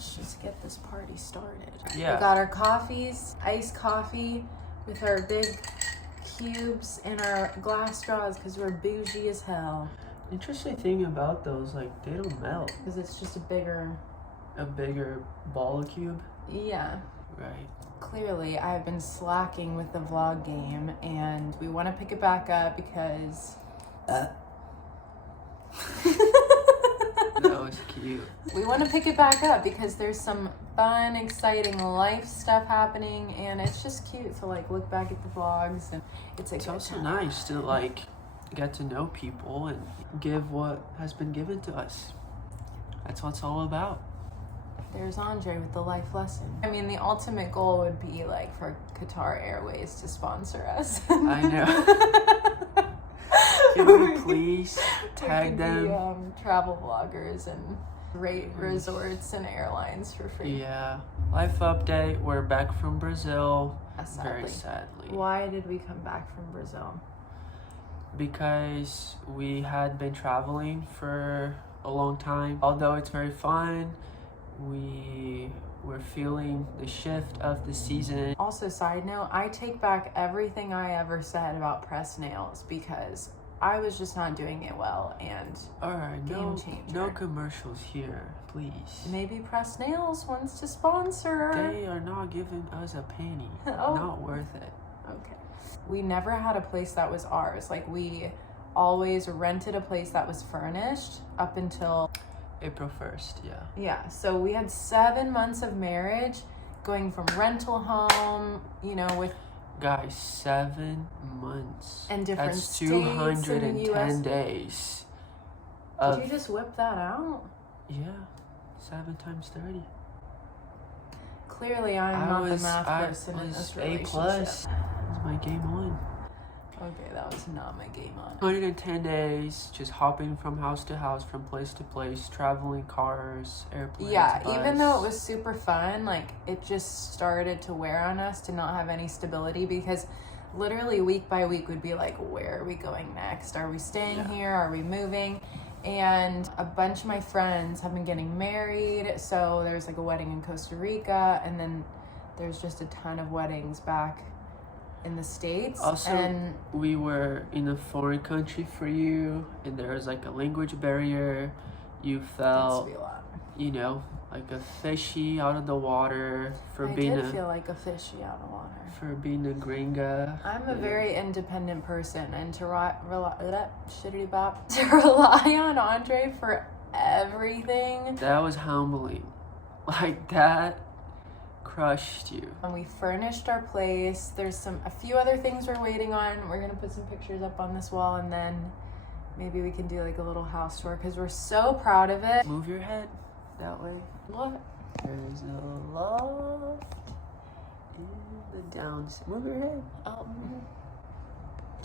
let's just get this party started. Yeah. We got our coffees, iced coffee with our big cubes and our glass straws because we're bougie as hell. Interesting thing about those, like, they don't melt. Because it's just a bigger ball cube. Yeah. Right. Clearly, I've been slacking with the vlog game, and we want to pick it back up because... That was cute. We want to pick it back up because there's some fun, exciting life stuff happening, and it's just cute to, like, look back at the vlogs, and it's also nice to, like, get to know people and give what has been given to us. That's what it's all about. There's Andre with the life lesson. I mean, the ultimate goal would be, like, for Qatar Airways to sponsor us. I know. Can we please tag them? Be, travel vloggers and rate resorts and airlines for free. Yeah. Life update. We're back from Brazil. Sadly. Very sadly. Why did we come back from Brazil? Because we had been traveling for a long time. Although it's very fun, we were feeling the shift of the season. Also, side note, I take back everything I ever said about pressed nails because I was just not doing it well, and alright, game changer. No commercials here, please. Maybe Pressed Nails wants to sponsor. They are not giving us a penny. Oh. Not worth it. Okay. We never had a place that was ours. Like, we always rented a place that was furnished up until April 1st, yeah. Yeah, so we had 7 months of marriage going from rental home, you know, with... Guys, 7 months. And different That's states 210 in the US. days. Did you just whip that out? Yeah, 7 times 30. Clearly, I'm not the math person in this relationship. A+. That's my game on. Okay, that was not my game on. 110 days, just hopping from house to house, from place to place, traveling cars, airplanes, Yeah, bus. even though it was super fun, like, it just started to wear on us to not have any stability because literally week by week we'd be like, where are we going next? Are we staying here? Are we moving? And a bunch of my friends have been getting married, so there's like a wedding in Costa Rica, and then there's just a ton of weddings back in the States. Also, and we were in a foreign country for you, and there was like a language barrier. You felt, you know, like a fishy out of the water for I being did feel like a fishy out of water. For being a gringa. I'm a very independent person, and to rely on Andre for everything. That was humbling. Like, that crushed you. And we furnished our place. There's a few other things we're waiting on. We're gonna put some pictures up on this wall, and then maybe we can do like a little house tour because we're so proud of it. Move your head that way. What? There's a loft in the downs. Move your head. Oh.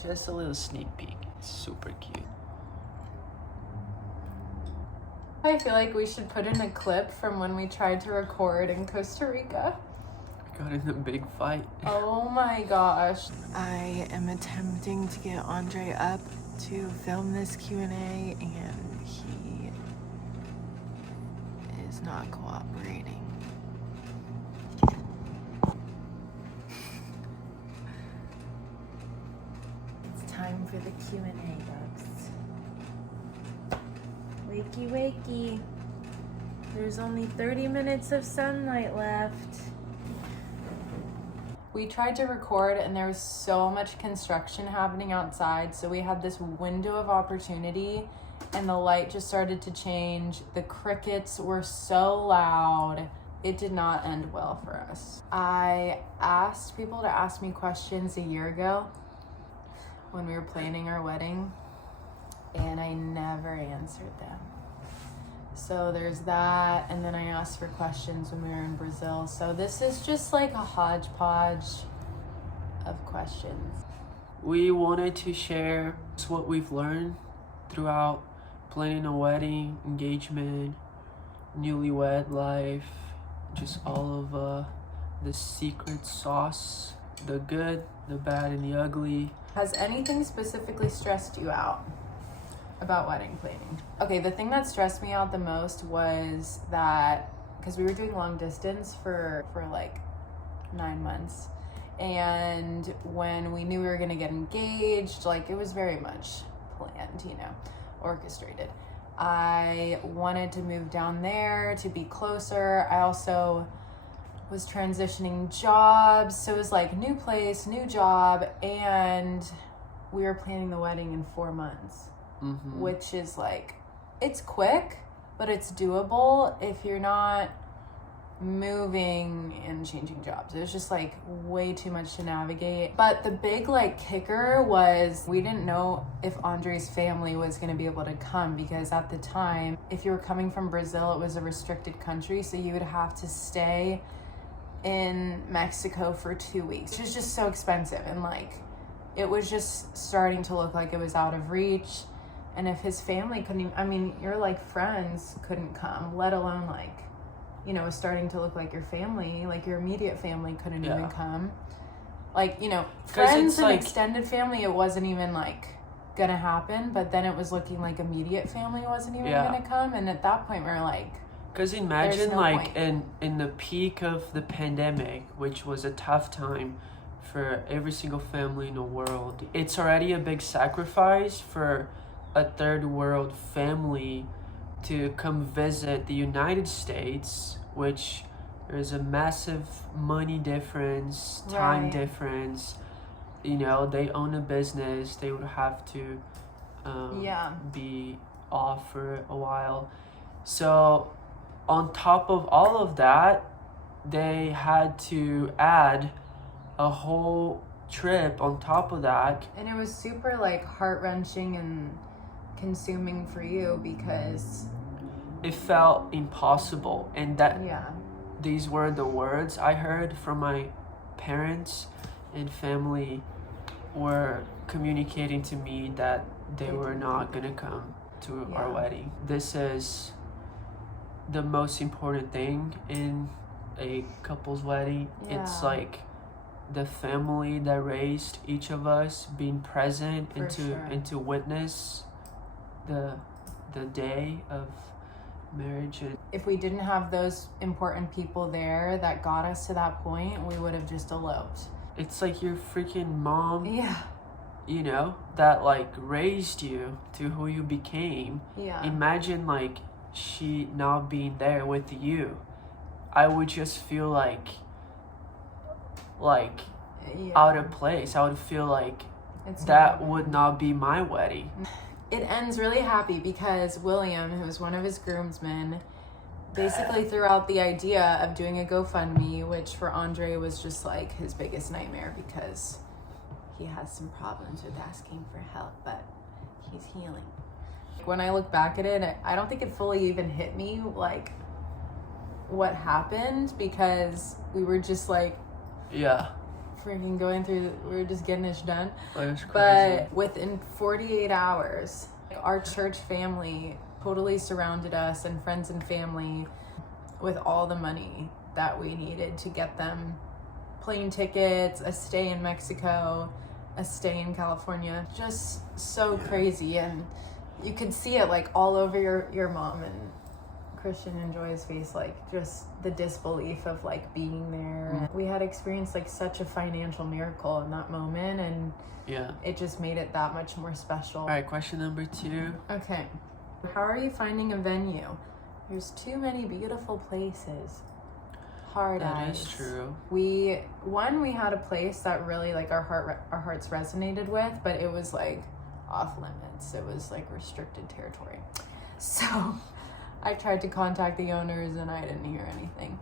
Just a little sneak peek. It's super cute. I feel like we should put in a clip from when we tried to record in Costa Rica. We got in a big fight. Oh my gosh. I am attempting to get Andre up to film this Q&A, and he is not cooperating. It's time for the Q&A, ducks. Wakey, wakey. There's only 30 minutes of sunlight left. We tried to record and there was so much construction happening outside, so we had this window of opportunity and the light just started to change. The crickets were so loud. It did not end well for us. I asked people to ask me questions a year ago when we were planning our wedding, and I never answered them. So there's that, and then I asked for questions when we were in Brazil. So this is just like a hodgepodge of questions. We wanted to share what we've learned throughout planning a wedding, engagement, newlywed life, just all of the secret sauce, the good, the bad, and the ugly. Has anything specifically stressed you out about wedding planning? Okay, the thing that stressed me out the most was that because we were doing long distance for like 9 months. And when we knew we were going to get engaged, like it was very much planned, you know, orchestrated. I wanted to move down there to be closer. I also was transitioning jobs. So it was like new place, new job. And we were planning the wedding in 4 months, which is like, it's quick, but it's doable if you're not moving and changing jobs. It was just like way too much to navigate. But the big like kicker was we didn't know if Andre's family was going to be able to come, because at the time, if you were coming from Brazil, it was a restricted country, so you would have to stay in Mexico for 2 weeks, which is just so expensive, and like it was just starting to look like it was out of reach. And if his family couldn't even, I mean, your like friends couldn't come, let alone like, you know, starting to look like your family, like your immediate family couldn't even come. Like, you know, friends and like, extended family, it wasn't even like gonna happen, but then it was looking like immediate family wasn't even gonna come. And at that point we were like, because imagine no like in the peak of the pandemic, which was a tough time for every single family in the world, it's already a big sacrifice for a third world family to come visit the United States, which there's a massive money difference, time difference. You know, they own a business, they would have to be off for a while. So on top of all of that, they had to add a whole trip on top of that. And it was super like heart-wrenching and consuming for you, because it felt impossible. And that these were the words I heard from my parents and family were communicating to me, that they were not gonna come to our wedding. This is the most important thing in a couple's wedding. It's like the family that raised each of us being present and to witness the day of marriage. If we didn't have those important people there that got us to that point, we would have just eloped. It's like your freaking mom, you know, that like raised you to who you became. Imagine like she not being there with you. I would just feel like out of place. I would feel like that would not be my wedding. It ends really happy because William, who was one of his groomsmen, basically threw out the idea of doing a GoFundMe, which for Andre was just like his biggest nightmare, because he has some problems with asking for help, but he's healing. When I look back at it, I don't think it fully even hit me like what happened, because we were just like freaking going through, we were just getting it done. But within 48 hours, our church family totally surrounded us, and friends and family, with all the money that we needed to get them plane tickets, a stay in Mexico, a stay in California. Just so crazy. And you could see it like all over your mom and Christian and Joy's face, like just the disbelief of like being there. We had experienced like such a financial miracle in that moment, and it just made it that much more special. All right, question number 2. Okay, how are you finding a venue? There's too many beautiful places. Hard That eyes. is true. We had a place that really like our hearts resonated with, but it was like off limits. It was like restricted territory. So I tried to contact the owners and I didn't hear anything.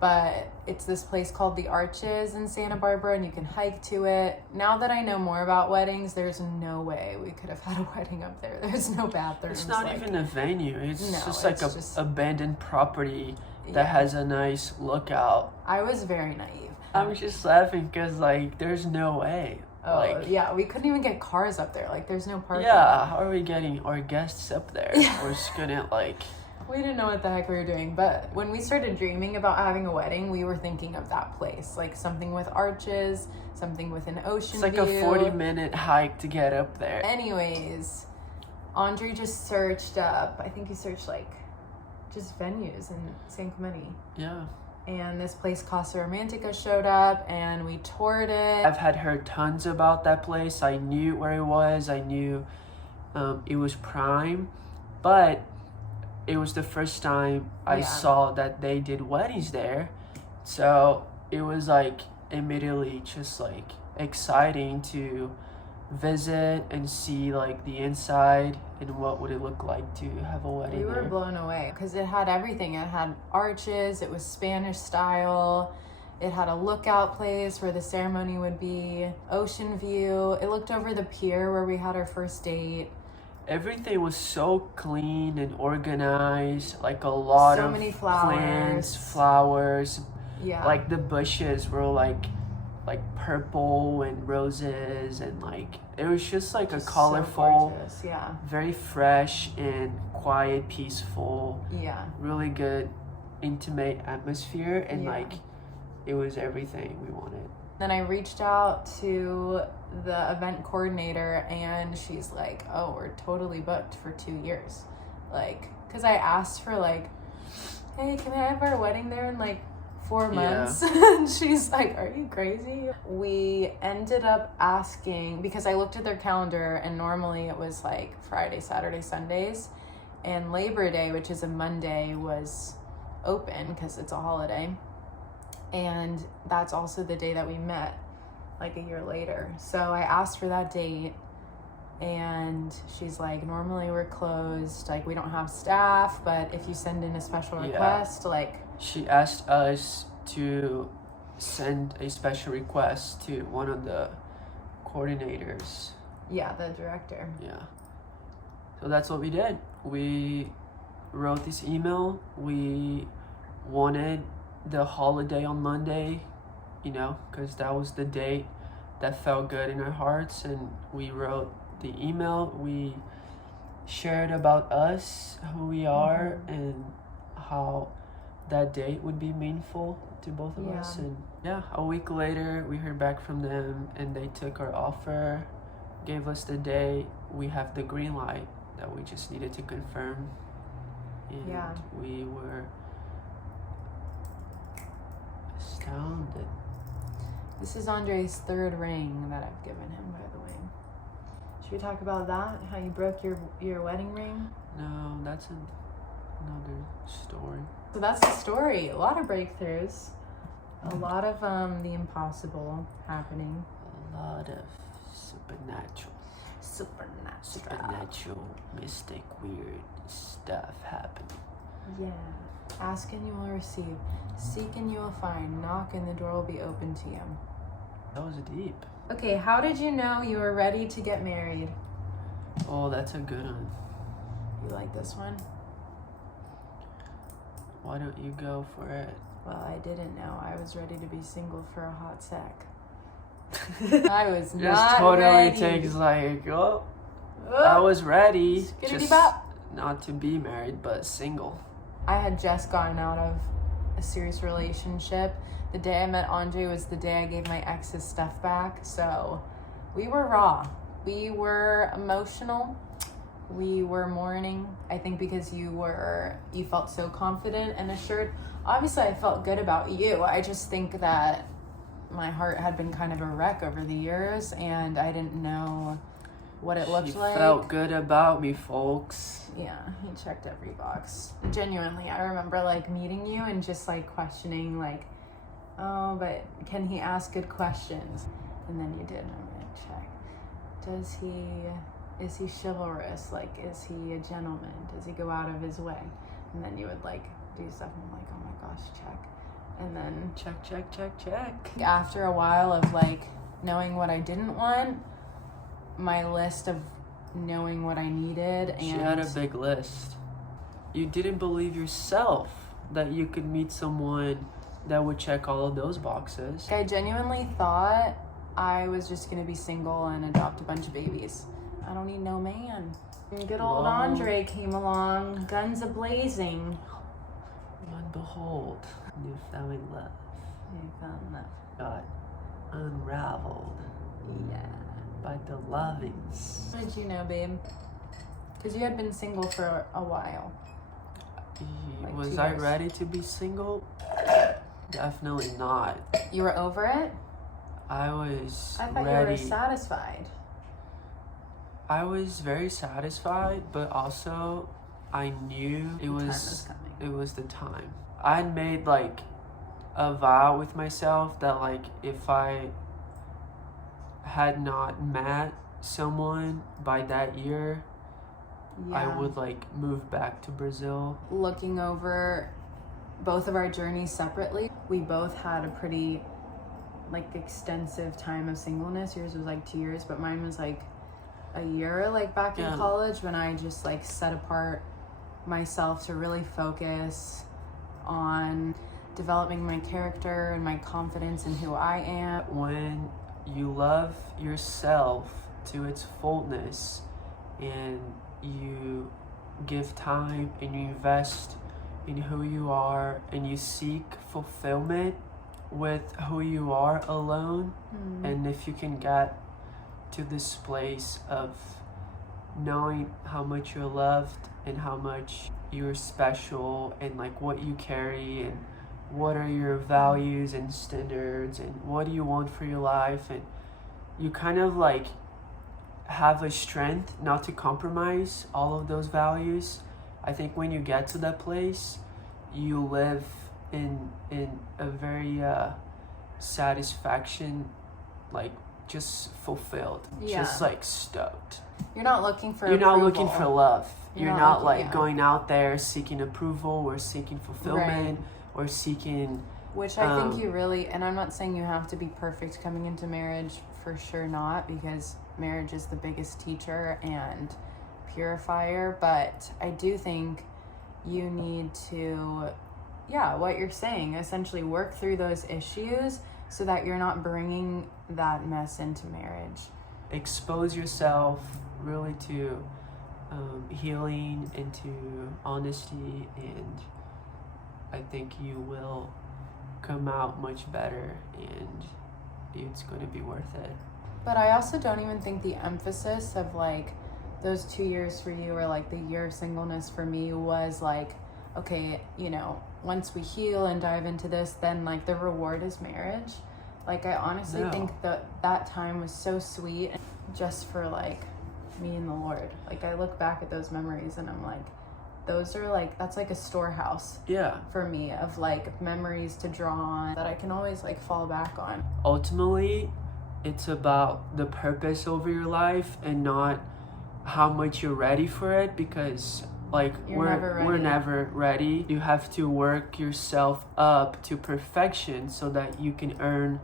But it's this place called The Arches in Santa Barbara, and you can hike to it. Now that I know more about weddings, there's no way we could have had a wedding up there. There's no bathrooms. It's not even a venue. It's just like a abandoned property that has a nice lookout. I was very naive. I was just laughing because like there's no way. Oh, like, we couldn't even get cars up there. Like there's no parking. Yeah, how are we getting our guests up there? We're just gonna like... We didn't know what the heck we were doing, but when we started dreaming about having a wedding, we were thinking of that place, like something with arches, something with an ocean view. It's like a 40-minute hike to get up there. Anyways, Andre just searched up, I think he searched like just venues in San Clemente. Yeah. And this place, Casa Romantica, showed up, and we toured it. I've had heard tons about that place. I knew where it was. I knew it was prime, but it was the first time I saw that they did weddings there. So it was like immediately just like exciting to visit and see like the inside and what would it look like to have a wedding We were there. blown away because it had everything. It had arches, it was Spanish style, it had a lookout place where the ceremony would be, ocean view, it looked over the pier where we had our first date. Everything was so clean and organized, like a lot So of many flowers. plants, flowers. Yeah. Like the bushes were like purple and roses, and like it was just like Just a so colorful, gorgeous. Yeah. very fresh and quiet, peaceful, Yeah. really good, intimate atmosphere, and Yeah. like it was everything we wanted. Then I reached out to the event coordinator, and she's like, oh, we're totally booked for 2 years. Like, because I asked for like, hey, can I have our wedding there in like 4 months? And she's like, are you crazy? We ended up asking, because I looked at their calendar, and normally it was like Friday, Saturday, Sundays, and Labor Day, which is a Monday, was open because it's a holiday. And that's also the day that we met, like a year later. So I asked for that date, and she's like, normally we're closed, like we don't have staff, but if you send in a special request, like... She asked us to send a special request to one of the coordinators. Yeah, the director. Yeah. So that's what we did. We wrote this email. We wanted the holiday on Monday, you know, because that was the date that felt good in our hearts. And we wrote the email. We shared about us, who we are, and how that date would be meaningful to both of us. And yeah, a week later we heard back from them, and they took our offer, gave us the date. We have the green light that we just needed to confirm, and we were astounded. This is Andre's 3rd ring that I've given him, by the way. Should we talk about that? How you broke your wedding ring? No, that's another story. So that's the story. A lot of breakthroughs. A lot of the impossible happening. A lot of supernatural, mystic, weird stuff happening. Yeah. Ask and you will receive. Seek and you will find. Knock and the door will be open to you. That was deep. Okay, how did you know you were ready to get married? Oh, that's a good one. You like this one? Why don't you go for it? Well, I didn't know. I was ready to be single for a hot sec. I was not Just totally ready. takes like, I was ready, just bop. not to be married, but single. I had just gotten out of a serious relationship. The day I met Andre was the day I gave my ex's stuff back. So we were raw. We were emotional. We were mourning. I think because you felt so confident and assured. Obviously, I felt good about you. I just think that my heart had been kind of a wreck over the years, and I didn't know what it looked like. She felt good about me, folks. Yeah, he checked every box. Genuinely, I remember like meeting you and just like questioning like, oh, but can he ask good questions? And then you did, and I'm gonna check. Is he chivalrous? Like, is he a gentleman? Does he go out of his way? And then you would like do stuff, and I'm like, oh my gosh, check. And then check. after a while of like knowing what I didn't want, my list of knowing what I needed, and she had a big list. You didn't believe yourself that you could meet someone that would check all of those boxes. I genuinely thought I was just gonna be single and adopt a bunch of babies. I don't need no man. And good old Andre came along, guns a-blazing. Lo and behold, you fell in love. Got unraveled. Yeah. By the lovings. How did you know, babe? Because you had been single for a while. Like Was 2 I years. ready to be single? Definitely not. You were over it? I was I thought ready. you were satisfied. I was very satisfied, but also I knew The time was coming. it was the time. I had made like a vow with myself that like if I had not met someone by that year, I would like move back to Brazil. Looking over both of our journeys separately, we both had a pretty like extensive time of singleness. Yours was like 2 years, but mine was like a year, like back in college, when I just like set apart myself to really focus on developing my character and my confidence in who I am. When you love yourself to its fullness and you give time and you invest in who you are and you seek fulfillment with who you are alone, and if you can get to this place of knowing how much you're loved and how much you're special and like what you carry and what are your values and standards and what do you want for your life, and you kind of like have a strength not to compromise all of those values. I think when you get to that place, you live in a very satisfaction, like just fulfilled, just like stoked. You're not looking for You're not approval. looking for love. You're not looking, like going out there seeking approval or seeking fulfillment or seeking, which I think you really, and I'm not saying you have to be perfect coming into marriage, for sure not, because marriage is the biggest teacher and purifier, but I do think you need to, what you're saying, essentially work through those issues so that you're not bringing that mess into marriage. Expose yourself really to healing, into honesty, and I think you will come out much better and it's going to be worth it. But I also don't even think the emphasis of like those 2 years for you or like the year of singleness for me was like, okay, you know, once we heal and dive into this, then like the reward is marriage. Like I honestly think that time was so sweet just for like me and the Lord. Like I look back at those memories and I'm like, those are like, that's like a storehouse for me of like memories to draw on that I can always like fall back on. Ultimately, it's about the purpose over your life and not how much you're ready for it, because like we're never ready. You have to work yourself up to perfection so that you can earn,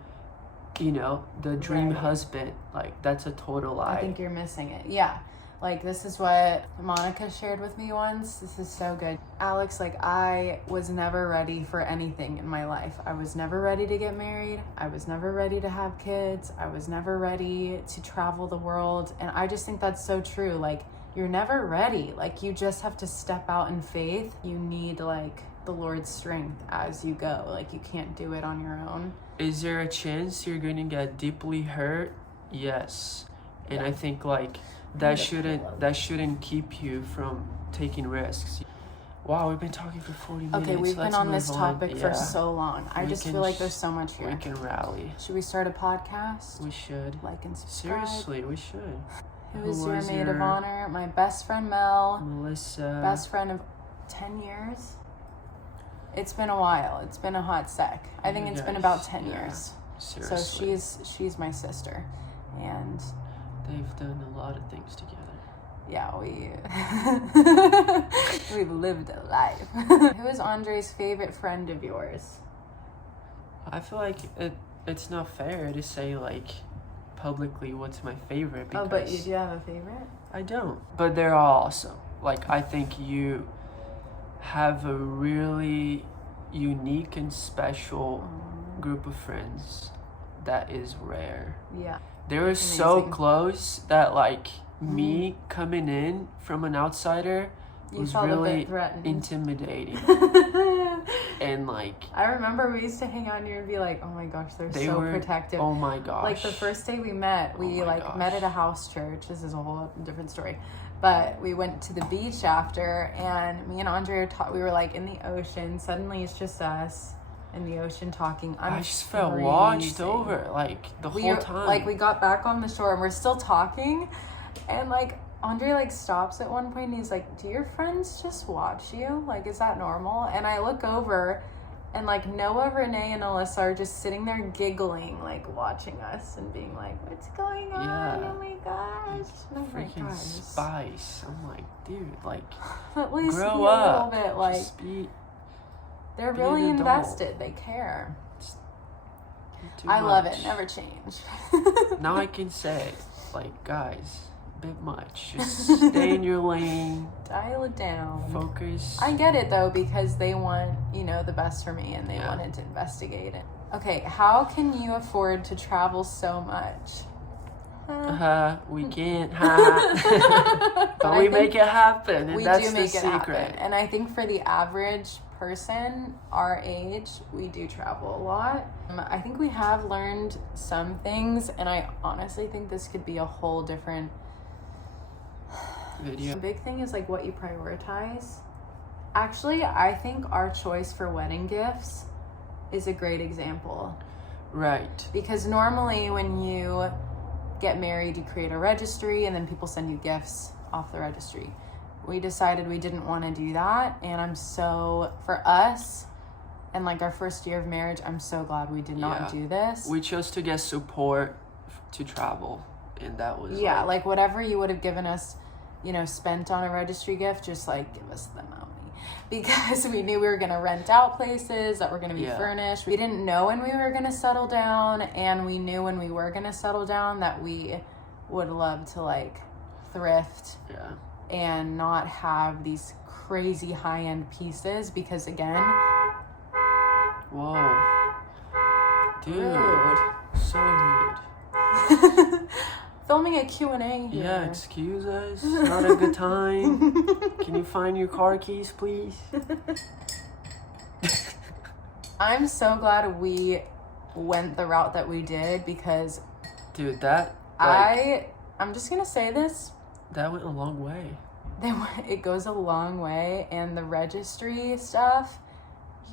you know, the dream husband. Like that's a total lie. I think you're missing it. Yeah. Like this is what Monica shared with me once. This is so good. Alex, like I was never ready for anything in my life. I was never ready to get married. I was never ready to have kids. I was never ready to travel the world. And I just think that's so true. Like you're never ready. Like you just have to step out in faith. You need like the Lord's strength as you go. Like you can't do it on your own. Is there a chance you're going to get deeply hurt? Yes. And I think like that shouldn't keep you from taking risks. Wow, we've been talking for 40 minutes. Okay, we've been on this topic for so long. I just feel like there's so much here. We can rally. Should we start a podcast? We should. Like and subscribe. Seriously, we should. Who is your maid of honor? My best friend Mel. Melissa. Best friend of 10 years? It's been a while. It's been a hot sec. I think it's been about 10 years. Seriously. So she's my sister. And they've done a lot of things together. Yeah, we've lived a life. Who is Andre's favorite friend of yours? I feel like it's not fair to say like publicly what's my favorite, because but you do have a favorite? I don't. But they're all awesome. Like I think you have a really unique and special group of friends that is rare. Yeah. They were so close that like me coming in from an outsider was really intimidating. And like I remember we used to hang out near and be like, oh my gosh, they're so protective. Oh my gosh. Like the first day we met, we met at a house church. This is a whole different story. But we went to the beach after, and me and Andre we were like in the ocean. Suddenly it's just us in the ocean talking. I just felt watched over like the whole time. Like we got back on the shore and we're still talking, and like Andre like stops at one point and he's like, "Do your friends just watch you? Like, is that normal?" And I look over, and like Noah, Renee, and Alyssa are just sitting there giggling, like watching us and being like, "What's going on? Yeah. Oh my gosh!" Oh my Freaking gosh. spice. I'm like, dude, like, At least grow be up. a little bit like Just be they're be really an adult. invested. They care. too I love it. much. Never change. Now I can say, like, guys, a bit much. Just stay in your lane. Dial it down. Focus. I get it though, because they want, the best for me, and they Yeah. wanted to investigate it. Okay, how can you afford to travel so much? We can't. But we make it happen, and We that's do make the it secret. happen. And I think for the average person our age, we do travel a lot. I think we have learned some things, and I honestly think this could be a whole different Video. The big thing is like what you prioritize. Actually, I think our choice for wedding gifts is a great example. Right. Because normally when you get married, you create a registry and then people send you gifts off the registry. We decided we didn't want to do that, and for us and like our first year of marriage, I'm so glad we did not do this. We chose to get support to travel, and that was like whatever you would have given us, spent on a registry gift, just like give us the money, because we knew we were going to rent out places that were going to be furnished. We didn't know when we were going to settle down, and we knew when we were going to settle down that we would love to like thrift and not have these crazy high-end pieces, because again, whoa, dude, rude. so rude. Filming a Q&A here. Yeah, excuse us. Not a good time. Can you find your car keys, please? I'm so glad we went the route that we did, because dude, that I'm just gonna say this. That went a long way. It goes a long way, and the registry stuff,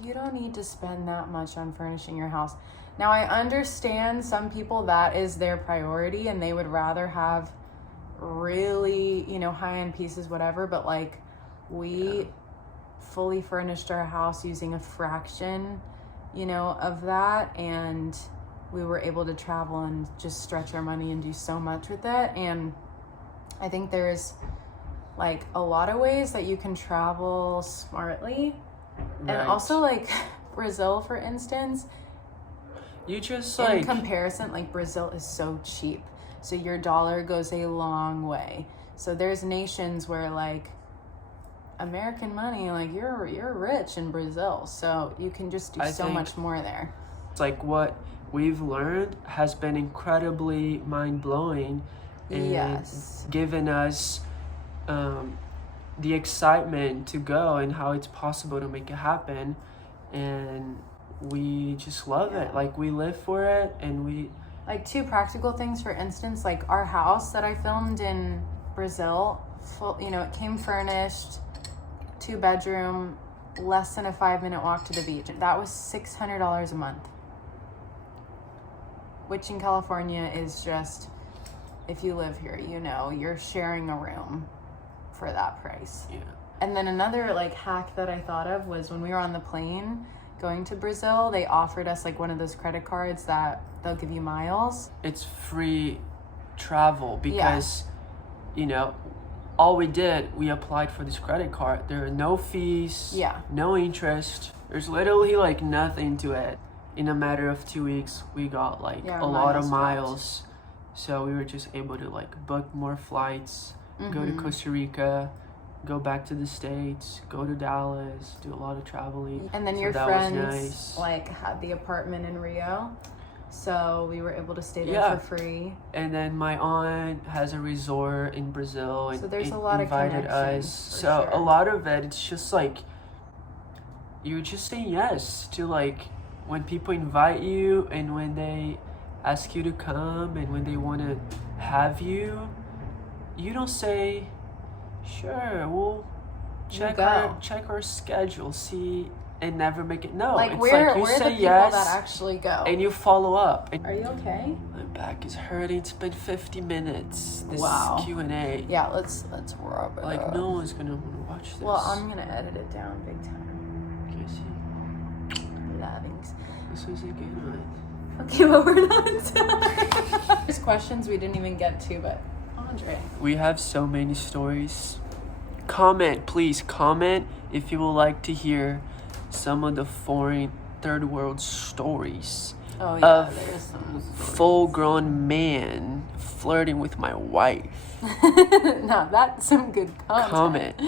you don't need to spend that much on furnishing your house. Now, I understand some people that is their priority and they would rather have really, high-end pieces, whatever, but like we fully furnished our house using a fraction, of that, and we were able to travel and just stretch our money and do so much with it. And I think there's like a lot of ways that you can travel smartly. Right. And also like Brazil, for instance, you just in comparison, like Brazil is so cheap, so your dollar goes a long way. So there's nations where like American money, like you're rich in Brazil, so you can just do so much more there. It's like what we've learned has been incredibly mind-blowing, and given us the excitement to go and how it's possible to make it happen, and we just love it. Like we live for it, and we like two practical things. For instance, like our house that I filmed in Brazil, it came furnished, 2-bedroom, less than a 5-minute walk to the beach. That was $600 a month, which in California is just, if you live here, you're sharing a room for that price. Yeah. And then another like hack that I thought of was when we were on the plane going to Brazil, they offered us like one of those credit cards that they'll give you miles. It's free travel because, all we did, we applied for this credit card. There are no fees, no interest. There's literally like nothing to it. In a matter of 2 weeks, we got like a lot of miles. So we were just able to like book more flights, go to Costa Rica, go back to the States, go to Dallas, do a lot of traveling. And then your friends like had the apartment in Rio, so we were able to stay there for free. And then my aunt has a resort in Brazil, and so there's a lot invited of us. So a lot of it, it's just like you're just saying yes to like when people invite you, and when they ask you to come, and when they want to have you, you don't say Sure, we'll check go. our schedule, see, and never make it. No, Like it's we're like you the say people yes that actually go. and you follow up. Are you okay? My back is hurting. It's been 50 minutes. This Wow. Q&A. Yeah, let's rub it Like up. no one's gonna want to watch this. Well, I'm gonna edit it down big time. Can you see? Lavings. This was a good one. Okay, but we're not. There's questions we didn't even get to, but Andre. We have so many stories. Comment, please comment if you would like to hear some of the foreign third world stories Oh yeah, of there's some. full-grown man flirting with my wife. Now that's some good content. Comment.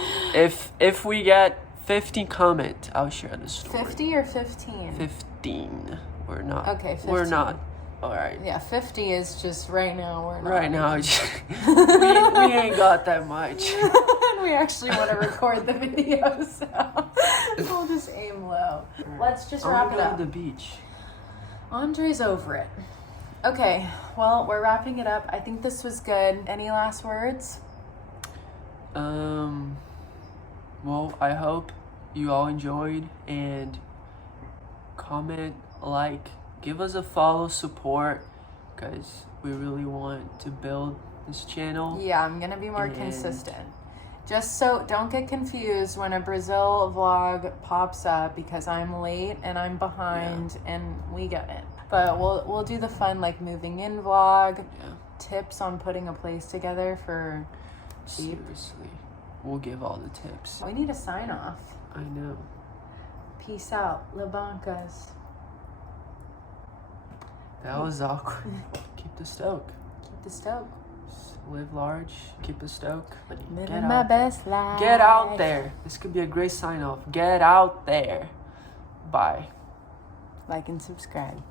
If we get 15 comment, I'll share the story. 50 or 15? 15. We're not. Okay, 15. We're not. All right. Yeah, 50 is just right now. We're not. Right now, we ain't got that much. We actually want to record the video, so we'll just aim low. Let's just wrap it up. To the beach. Andre's over it. Okay, well, we're wrapping it up. I think this was good. Any last words? Well, I hope you all enjoyed, and comment, like, give us a follow, support, because we really want to build this channel. Yeah, I'm gonna be more consistent. Just so don't get confused when a Brazil vlog pops up, because I'm late and I'm behind and we get it. But we'll do the fun like moving in vlog, tips on putting a place together for cheap. Seriously, we'll give all the tips. We need a sign off. I know. Peace out, La Bancas. That was awkward. Keep the stoke. Keep the stoke. Live large, keep the stoke. Living my best life. Get out there. This could be a great sign off. Get out there. Bye. Like and subscribe.